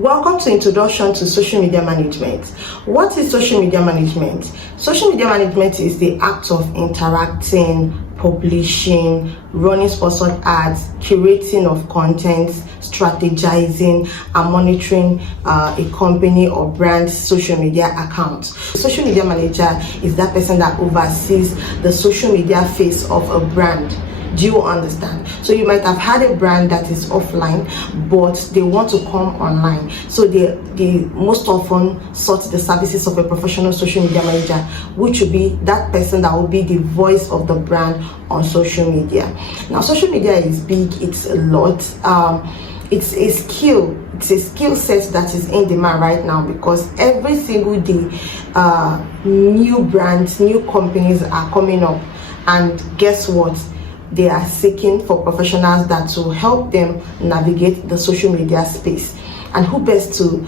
Welcome to Introduction to Social Media Management. What is social media management? Social media management is the act of interacting, publishing, running sponsored ads, curating of content, strategizing, and monitoring a company or brand's social media account. The social media manager is that person that oversees the social media face of a brand. Do you understand? So you might have had a brand that is offline, but they want to come online. So they most often sought the services of a professional social media manager, which will be that person that will be the voice of the brand on social media. Now, social media is big, it's a lot. It's a skill set that is in demand right now, because every single day new brands, new companies are coming up, and guess what? They are seeking for professionals that will help them navigate the social media space. And who best to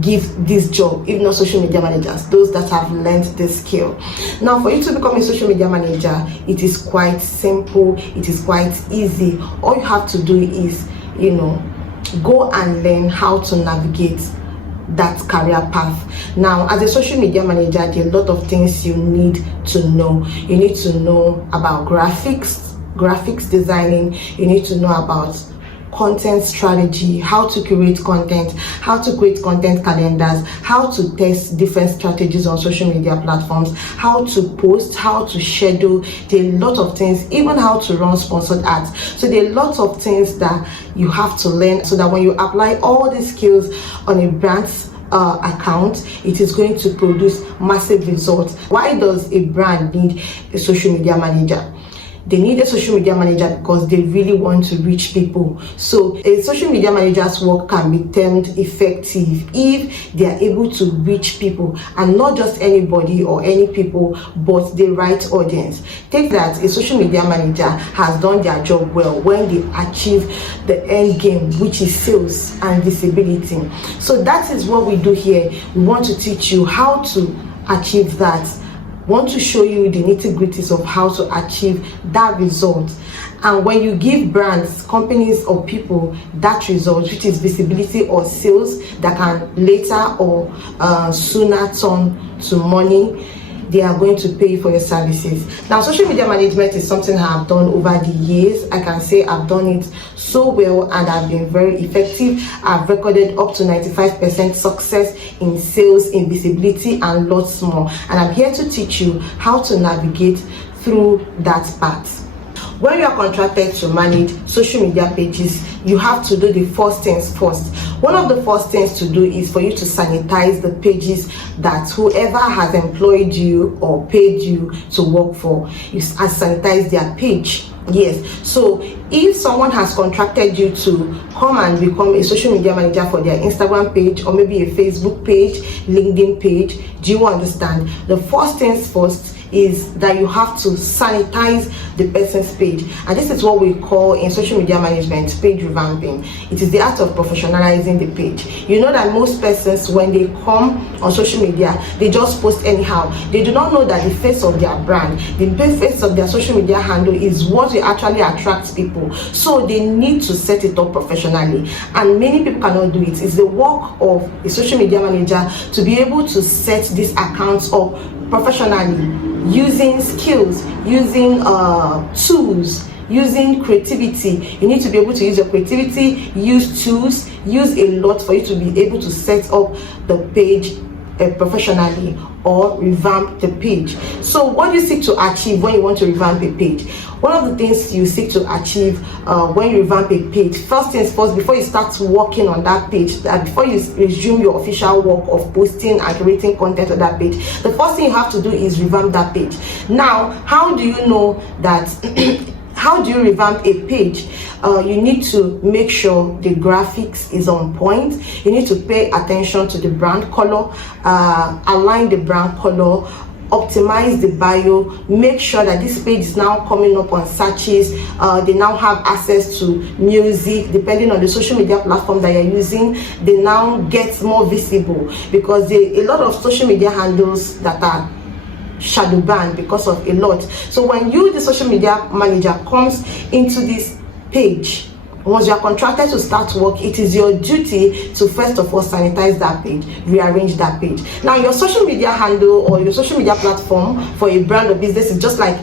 give this job if not social media managers, those that have learned this skill. Now, for you to become a social media manager, it is quite simple, it is quite easy. All you have to do is, go and learn how to navigate that career path. Now, as a social media manager, there are a lot of things you need to know. You need to know about graphics designing. You need to know about content strategy, how to curate content, how to create content calendars, how to test different strategies on social media platforms, how to post, how to schedule. There are a lot of things, even how to run sponsored ads. So there are lots of things that you have to learn, so that when you apply all these skills on a brand's account, it is going to produce massive results. Why does a brand need a social media manager? They need a social media manager because they really want to reach people. So a social media manager's work can be termed effective if they are able to reach people, and not just anybody or any people, but the right audience. Take that a social media manager has done their job well when they achieve the end game, which is sales and visibility. So that is what we do here. We want to teach you how to achieve that. Want to show you the nitty-gritties of how to achieve that result. And when you give brands, companies, or people that result, which is visibility or sales that can later or sooner turn to money, they are going to pay for your services. Now, social media management is something I have done over the years. I can say I've done it so well, and I've been very effective. I've recorded up to 95% success in sales, in visibility, and lots more. And I'm here to teach you how to navigate through that path. When you are contracted to manage social media pages, you have to do the first things first. One of the first things to do is for you to sanitize the pages that whoever has employed you or paid you to work for has sanitized their page. Yes, so if someone has contracted you to come and become a social media manager for their Instagram page, or maybe a Facebook page, LinkedIn page, do you understand? The first things first is that you have to sanitize the person's page, and this is what we call in social media management page revamping. It is the act of professionalizing the page. You know that most persons, when they come on social media, they just post anyhow. They do not know that the face of their brand, the face of their social media handle is what will actually attract people. So they need to set it up professionally, and many people cannot do it. It's the work of a social media manager to be able to set these accounts up professionally, using skills, using tools, using creativity. You need to be able to use your creativity, use tools, use a lot for you to be able to set up the page professionally or revamp the page. So what do you seek to achieve when you want to revamp a page? One of the things you seek to achieve when you revamp a page, first things first, before you start working on that page, before you resume your official work of posting and creating content on that page, the first thing you have to do is revamp that page. Now, how do you know that? How do you revamp a page? You need to make sure the graphics is on point. You need to pay attention to the brand color, align the brand color, optimize the bio, make sure that this page is now coming up on searches. They now have access to music, depending on the social media platform that you're using. They now get more visible, because a lot of social media handles that are shadow banned because of a lot. So when you, the social media manager, comes into this page, Once you are contracted to start work, it is your duty to first of all sanitize that page, rearrange that page. Now, your social media handle or your social media platform for a brand or business is just like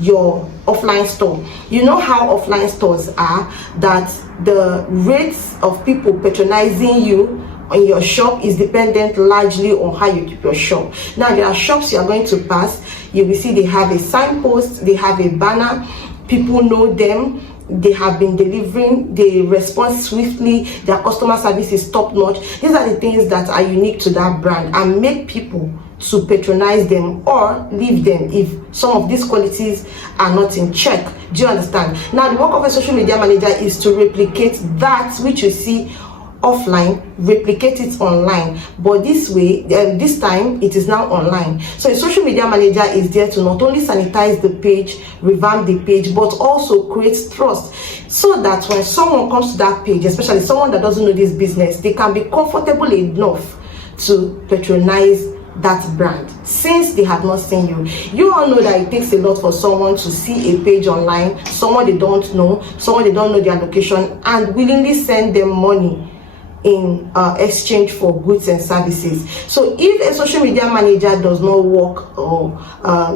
your offline store. You know how offline stores are, that the rates of people patronizing you in your shop is dependent largely on how you keep your shop. Now, there are shops you are going to pass, you will see they have a signpost, they have a banner, people know them, they have been delivering, they respond swiftly, their customer service is top notch. These are the things that are unique to that brand and make people to patronize them or leave them if some of these qualities are not in check. Do you understand? Now, the work of a social media manager is to replicate that which you see offline, replicate it online, but this way, this time it is now online. So a social media manager is there to not only sanitize the page, revamp the page, but also create trust, so that when someone comes to that page, especially someone that doesn't know this business, they can be comfortable enough to patronize that brand since they have not seen you. You all know that it takes a lot for someone to see a page online, someone they don't know, someone they don't know their location, and willingly send them money in exchange for goods and services. So if a social media manager does not work or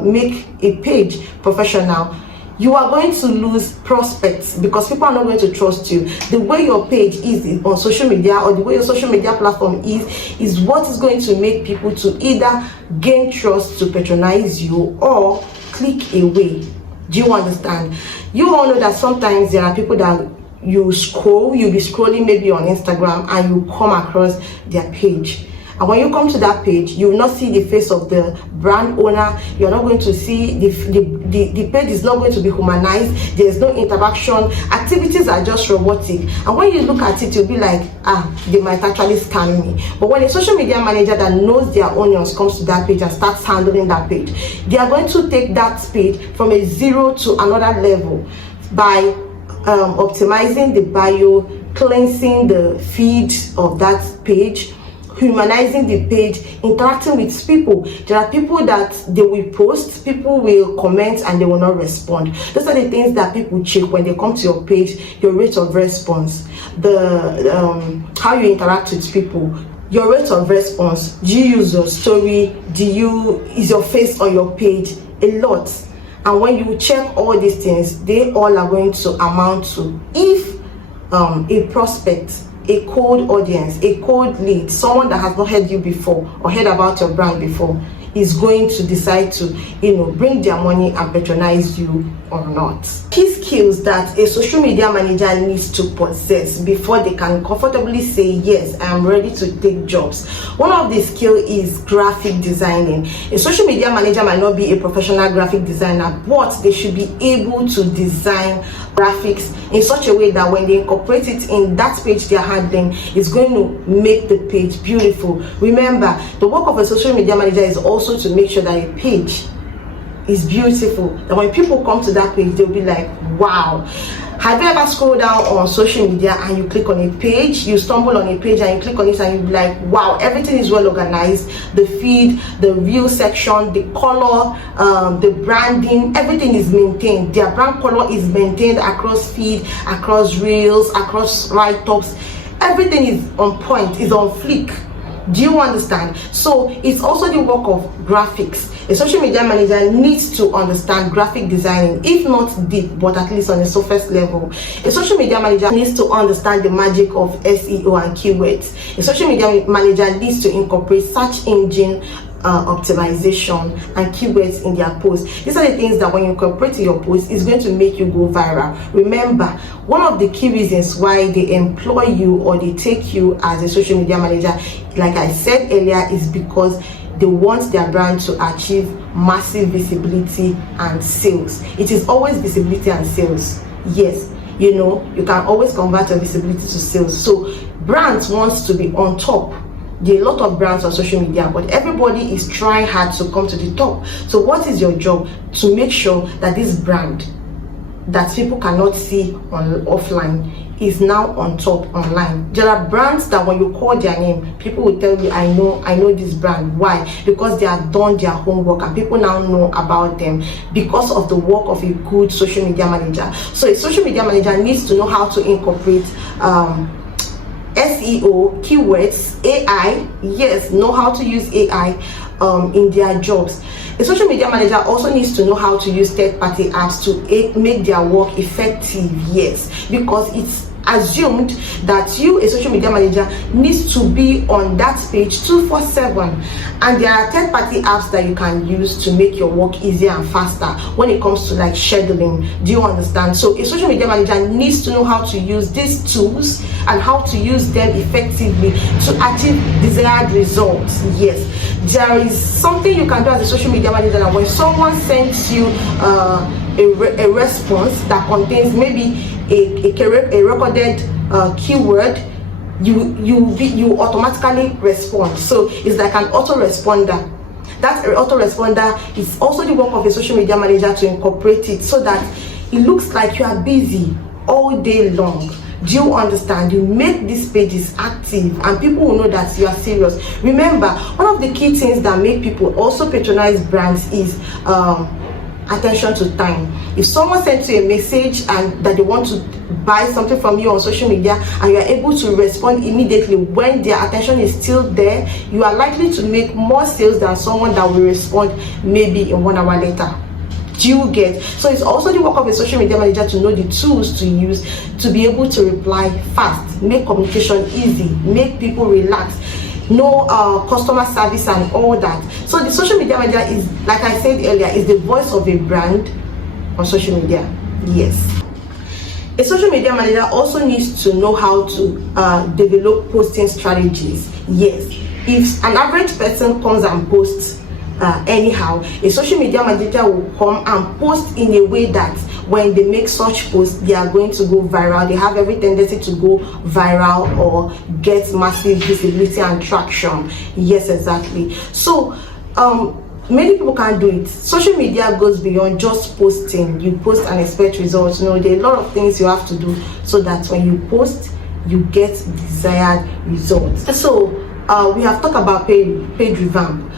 make a page professional, you are going to lose prospects because people are not going to trust you. The way your page is on social media or the way your social media platform is what is going to make people to either gain trust to patronize you or click away. Do you understand? You all know that sometimes there are people that you'll be scrolling maybe on Instagram and you come across their page. And when you come to that page, you will not see the face of the brand owner. You're not going to see the page is not going to be humanized. There's no interaction. Activities are just robotic. And when you look at it, you'll be like, they might actually scam me. But when a social media manager that knows their onions comes to that page and starts handling that page, they are going to take that page from a zero to another level by optimizing the bio, cleansing the feed of that page, humanizing the page, interacting with people. There are people that they will post, people will comment, and they will not respond. Those are the things that people check when they come to your page: your rate of response, the how you interact with people, your rate of response. Do you use your story? Is your face on your page? A lot. And when you check all these things, they all are going to amount to, if a prospect, a cold audience, a cold lead, someone that has not heard you before or heard about your brand before, is going to decide to, bring their money and patronize you or not. Key skills that a social media manager needs to possess before they can comfortably say, yes, I am ready to take jobs. One of the skills is graphic designing. A social media manager might not be a professional graphic designer, but they should be able to design graphics in such a way that when they incorporate it in that page they're handling, it's going to make the page beautiful. Remember, the work of a social media manager is also to make sure that a page is beautiful, that when people come to that page they'll be like, wow. Have you ever scrolled down on social media and you click on a page, you stumble on a page and you click on it and you'll be like, wow, everything is well organized, the feed, the reel section, the color, the branding, everything is maintained. Their brand color is maintained across feed, across reels, across write-ups. Everything is on point, is on fleek. Do you understand? So it's also the work of graphics. A social media manager needs to understand graphic designing, if not deep, but at least on a surface level. A social media manager needs to understand the magic of SEO and keywords. A social media manager needs to incorporate search engine optimization and keywords in their posts. These are the things that when you incorporate in your post is going to make you go viral. Remember, one of the key reasons why they employ you or they take you as a social media manager, like I said earlier, is because they want their brand to achieve massive visibility and sales. It is always visibility and sales. Yes, you can always convert your visibility to sales. So brands wants to be on top. There are a lot of brands on social media, but everybody is trying hard to come to the top. So what is your job? To make sure that this brand that people cannot see on offline is now on top online. There are brands that when you call their name, people will tell you, I know this brand. Why? Because they have done their homework and people now know about them because of the work of a good social media manager. So a social media manager needs to know how to incorporate SEO, keywords, AI, yes, know how to use AI in their jobs. A social media manager also needs to know how to use third-party apps to make their work effective, yes, because it's assumed that you, a social media manager, needs to be on that page 24/7, and there are third-party apps that you can use to make your work easier and faster when it comes to like scheduling. Do you understand? So a social media manager needs to know how to use these tools and how to use them effectively to achieve desired results. Yes, there is something you can do as a social media manager, and when someone sends you a response that contains maybe a recorded keyword, you automatically respond. So it's like an autoresponder. That autoresponder is also the work of a social media manager to incorporate it so that it looks like you are busy all day long. Do you understand? You make these pages active and people will know that you are serious. Remember, one of the key things that make people also patronize brands is attention to time. If someone sends you a message and that they want to buy something from you on social media and you are able to respond immediately when their attention is still there, you are likely to make more sales than someone that will respond maybe in 1 hour later. Do you get? So it's also the work of a social media manager to know the tools to use to be able to reply fast, make communication easy, make people relax, no customer service and all that. So the social media manager is, like I said earlier, is the voice of a brand on social media. Yes. A social media manager also needs to know how to develop posting strategies. Yes. If an average person comes and posts anyhow, a social media manager will come and post in a way that when they make such posts, they are going to go viral. They have every tendency to go viral or get massive visibility and traction. Yes, exactly. So many people can't do it. Social media goes beyond just posting. You post and expect results. You know, there are a lot of things you have to do so that when you post, you get desired results. So we have talked about page revamp.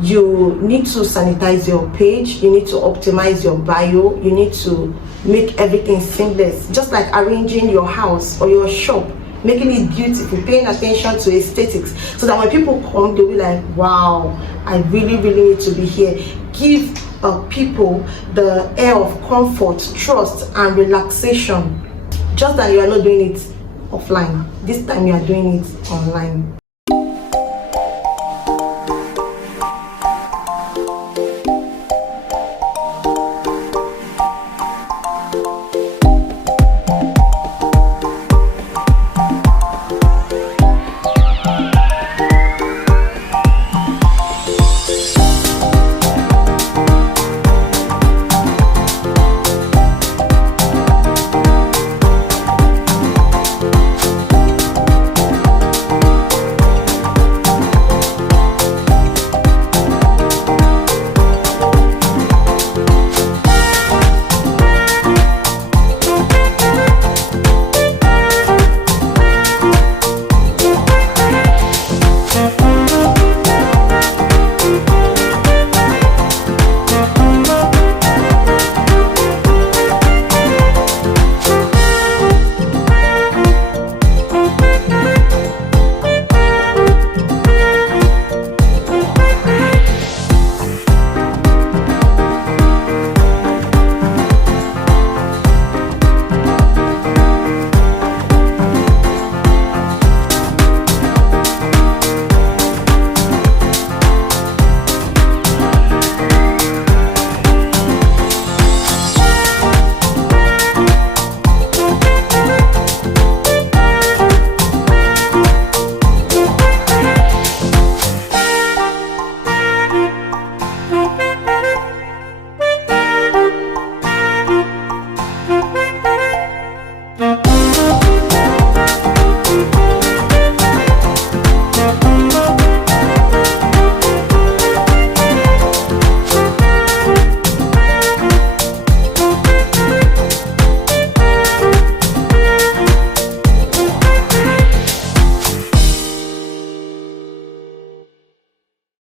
You need to sanitize your page, you need to optimize your bio, you need to make everything seamless, just like arranging your house or your shop, making it beautiful, paying attention to aesthetics, so that when people come, they'll be like, wow, I really need to be here. Give people the air of comfort, trust and relaxation, just that you are not doing it offline. This time you are doing it online.